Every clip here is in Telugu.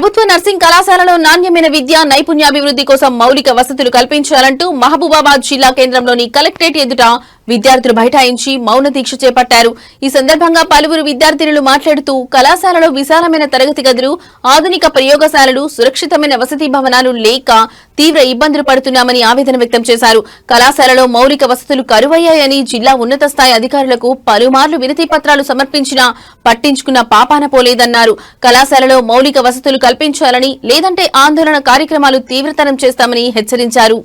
ప్రభుత్వ నర్సింగ్ కళాశాలలో నాణ్యమైన విద్య నైపుణ్యాభివృద్ధి కోసం మౌలిక వసతులు కల్పించాలంటూ మహబూబాబాద్ జిల్లా కేంద్రంలోని కలెక్టరేట్ ఎదుట విద్యార్థులు బైఠాయించి మౌన దీక్ష చేపట్టారు. ఈ సందర్భంగా పలువురు విద్యార్థినులు మాట్లాడుతూ కళాశాలలో విశాలమైన తరగతి గదులు, ఆధునిక ప్రయోగశాలలు, సురక్షితమైన వసతి భవనాలు లేక తీవ్ర ఇబ్బందులు పడుతున్నామని ఆవేదన వ్యక్తం చేశారు. కళాశాలలో మౌలిక వసతులు కరువయ్యాయని జిల్లా ఉన్నత స్థాయి అధికారులకు పలుమార్లు వినతి పత్రాలు సమర్పించినా పట్టించుకున్న పాపాన పోలేదన్నారు. కళాశాలలో మౌలిక వసతులు కల్పించాలని, లేదంటే ఆందోళన కార్యక్రమాలు తీవ్రతరం చేస్తామని హెచ్చరించారు.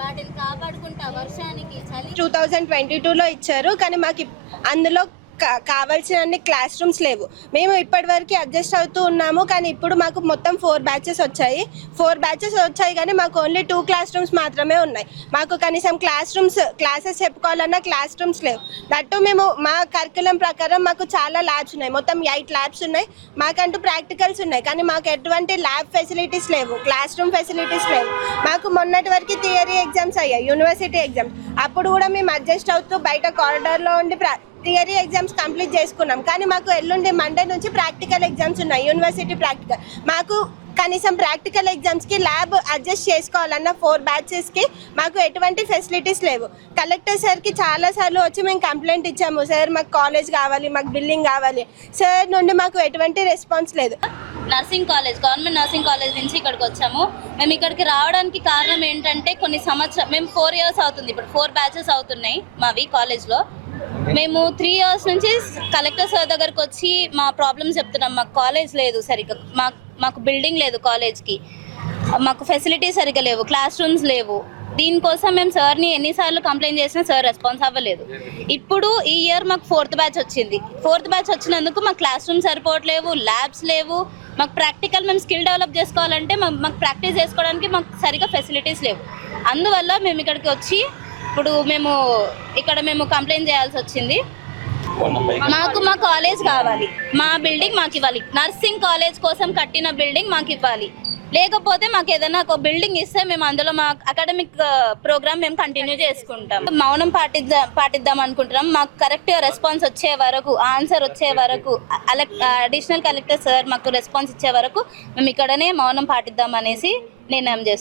వాటిని కాపాడుకుంటా వర్షానికి 2022లో ఇచ్చారు, కానీ మాకు అందులో కావాల్సిన క్లాస్ రూమ్స్ లేవు. మేము ఇప్పటివరకు అడ్జస్ట్ అవుతూ ఉన్నాము, కానీ ఇప్పుడు మాకు మొత్తం 4 బ్యాచెస్ వచ్చాయి. 4 బ్యాచెస్ వచ్చాయి కానీ మాకు ఓన్లీ 2 క్లాస్ రూమ్స్ మాత్రమే ఉన్నాయి. మాకు కనీసం క్లాసెస్ చెప్పుకోవాలన్నా క్లాస్ రూమ్స్ లేవు. దట్టు మేము మా కరికులం ప్రకారం మాకు చాలా ల్యాబ్స్ ఉన్నాయి, మొత్తం 8 ల్యాబ్స్ ఉన్నాయి. మాకంటూ ప్రాక్టికల్స్ ఉన్నాయి, కానీ మాకు ఎటువంటి ల్యాబ్ ఫెసిలిటీస్ లేవు, క్లాస్ రూమ్ ఫెసిలిటీస్ లేవు. మాకు మొన్నటి వరకు థియరీ ఎగ్జామ్స్ అయ్యాయి, యూనివర్సిటీ ఎగ్జామ్స్. అప్పుడు కూడా మేము అడ్జస్ట్ అవుతూ బయట కారిడార్లో ఉండి థియరీ ఎగ్జామ్స్ కంప్లీట్ చేసుకున్నాం. కానీ మాకు ఎల్లుండి మండే నుంచి ప్రాక్టికల్ ఎగ్జామ్స్ ఉన్నాయి, యూనివర్సిటీ ప్రాక్టికల్. మాకు కనీసం ప్రాక్టికల్ ఎగ్జామ్స్కి ల్యాబ్ అడ్జస్ట్ చేసుకోవాలన్న 4 బ్యాచెస్కి మాకు ఎటువంటి ఫెసిలిటీస్ లేవు. కలెక్టర్ సార్కి చాలాసార్లు వచ్చి మేము కంప్లైంట్ ఇచ్చాము, సార్ మాకు కాలేజ్ కావాలి, మాకు బిల్డింగ్ కావాలి. సార్ నుండి మాకు ఎటువంటి రెస్పాన్స్ లేదు. Nursing college, government nursing college నుంచి ఇక్కడికి వచ్చాము. మేము ఇక్కడికి రావడానికి కారణం ఏంటంటే మేము 4 ఇయర్స్ అవుతుంది, ఇప్పుడు 4 బ్యాచెస్ అవుతున్నాయి మావి కాలేజ్లో. మేము 3 ఇయర్స్ నుంచి కలెక్టర్ సార్ దగ్గరకు వచ్చి మా ప్రాబ్లమ్స్ చెప్తున్నాం. మాకు కాలేజ్ లేదు సరిగ్గా, మాకు బిల్డింగ్ లేదు కాలేజ్కి, మాకు ఫెసిలిటీస్ సరిగ్గా లేవు, క్లాస్ రూమ్స్ లేవు. దీనికోసం మేము సార్ని ఎన్నిసార్లు కంప్లైంట్ చేసినా సార్ రెస్పాన్స్ అవ్వలేదు. ఇప్పుడు ఈ ఇయర్ మాకు 4th బ్యాచ్ వచ్చింది. 4th బ్యాచ్ వచ్చినందుకు మాకు క్లాస్ రూమ్స్ సరిపోవట్లేవు, ల్యాబ్స్ లేవు. మాకు ప్రాక్టికల్ మేము స్కిల్ డెవలప్ చేసుకోవాలంటే మాకు ప్రాక్టీస్ చేసుకోవడానికి మాకు సరిగ్గా ఫెసిలిటీస్ లేవు. అందువల్ల మేము ఇక్కడికి వచ్చి ఇప్పుడు మేము కంప్లైంట్ చేయాల్సి వచ్చింది. మా కాలేజ్ కావాలి, మా బిల్డింగ్ మాకు ఇవ్వాలి. నర్సింగ్ కాలేజ్ కోసం కట్టిన బిల్డింగ్ మాకు ఇవ్వాలి. లేకపోతే మాకు ఏదైనా ఒక బిల్డింగ్ ఇస్తే మేము అందులో మా అకాడమిక్ ప్రోగ్రామ్ మేము కంటిన్యూ చేసుకుంటాం. మౌనం పాటిద్దాం అనుకుంటున్నాం. మాకు కరెక్ట్గా రెస్పాన్స్ వచ్చే వరకు, ఆన్సర్ వచ్చే వరకు, అడిషనల్ కలెక్టర్ సార్ మాకు రెస్పాన్స్ ఇచ్చే వరకు మేము ఇక్కడనే మౌనం పాటిద్దాం అనేసి నిర్ణయం చేస్తాం.